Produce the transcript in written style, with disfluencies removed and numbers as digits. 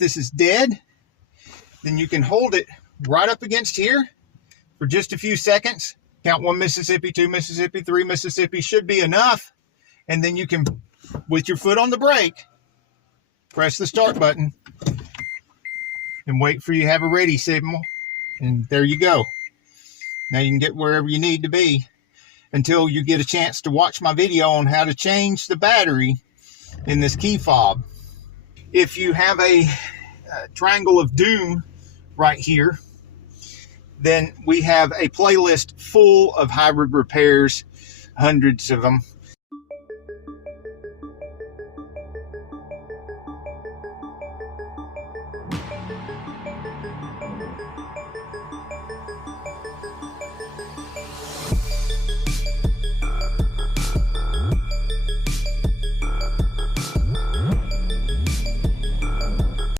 this is dead, then you can hold it right up against here for just a few seconds. Count 1 Mississippi, 2 Mississippi, 3 Mississippi should be enough. And then you can, with your foot on the brake, press the start button and wait for you to have a ready signal. And there you go. Now you can get wherever you need to be until you get a chance to watch my video on how to change the battery in this key fob. If you have a triangle of doom right here, then we have a playlist full of hybrid repairs, hundreds of them,